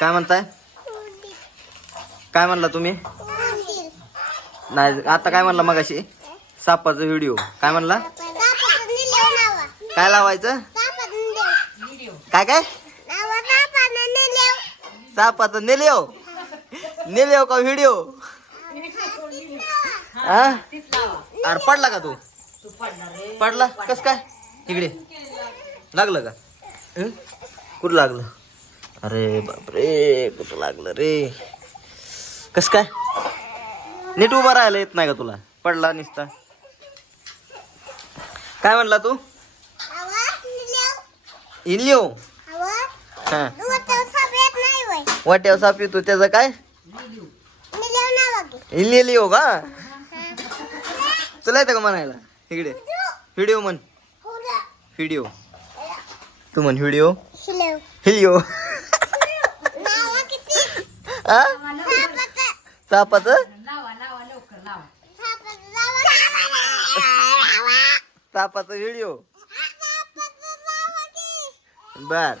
काय म्हणताय? काय म्हणला तुम्ही? नाही आता काय म्हणला मगाशी? सापाचा व्हिडिओ काय म्हणला? काय लावायचं? काय काय? सापाचा नेलिओ नेलिओ का व्हिडिओ हा अरे पडला का तू? पडला? कस काय? इकडे. लागलं का? कुठं लागलं? अरे बापरे कुठं लागलं रे? कस काय? नीट उभा राहायला येत नाही का तुला? पडला निसता. काय म्हणला तू? इलिओ हा. वाट्यावर साप येतो त्याचं काय? इलिओ का? तुला येतं का म्हणायला? इकडे. व्हिडिओ म्हण. व्हिडिओ. तू म्हण व्हिडिओ. हिलिओ हा? सापाचं सापाचा व्हिडिओ बर.